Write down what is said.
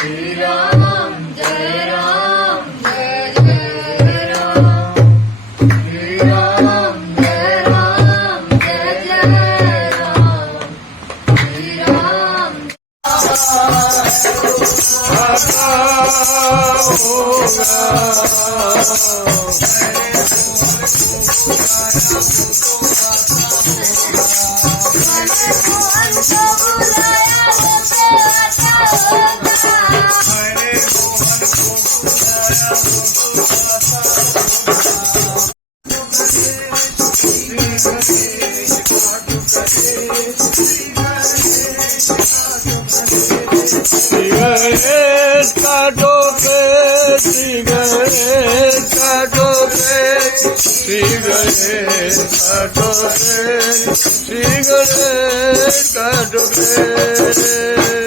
શ્રી રામ Jay રામ Jay Jay રામ શ્રી રામ Jay રામ Jay Jay રામ શ્રી Ram Cigarette kato pe, cigarette kato pe, cigarette kato pe, cigarette kato pe.